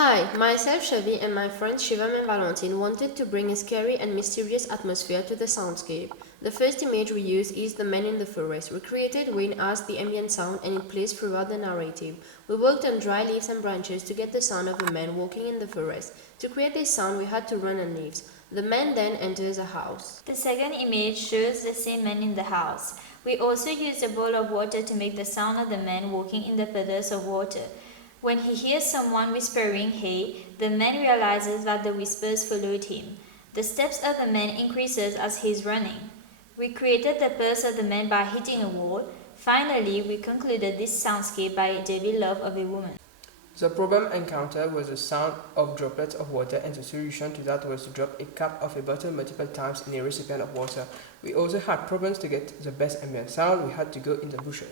Hi, myself Chevy and my friends Shivam and Valentine wanted to bring a scary and mysterious atmosphere to the soundscape. The first image we used is the man in the forest. We created wind as the ambient sound and it plays throughout the narrative. We worked on dry leaves and branches to get the sound of a man walking in the forest. To create this sound we had to run on leaves. The man then enters a house. The second image shows the same man in the house. We also used a bowl of water to make the sound of the man walking in the puddles of water. When he hears someone whispering, "Hey," the man realizes that the whispers followed him. The steps of the man increases as he is running. We created the pulse of the man by hitting a wall. Finally, we concluded this soundscape by a devil love of a woman. The problem encountered was the sound of droplets of water, and the solution to that was to drop a cap of a bottle multiple times in a recipient of water. We also had problems to get the best ambient sound. We had to go in the bushes.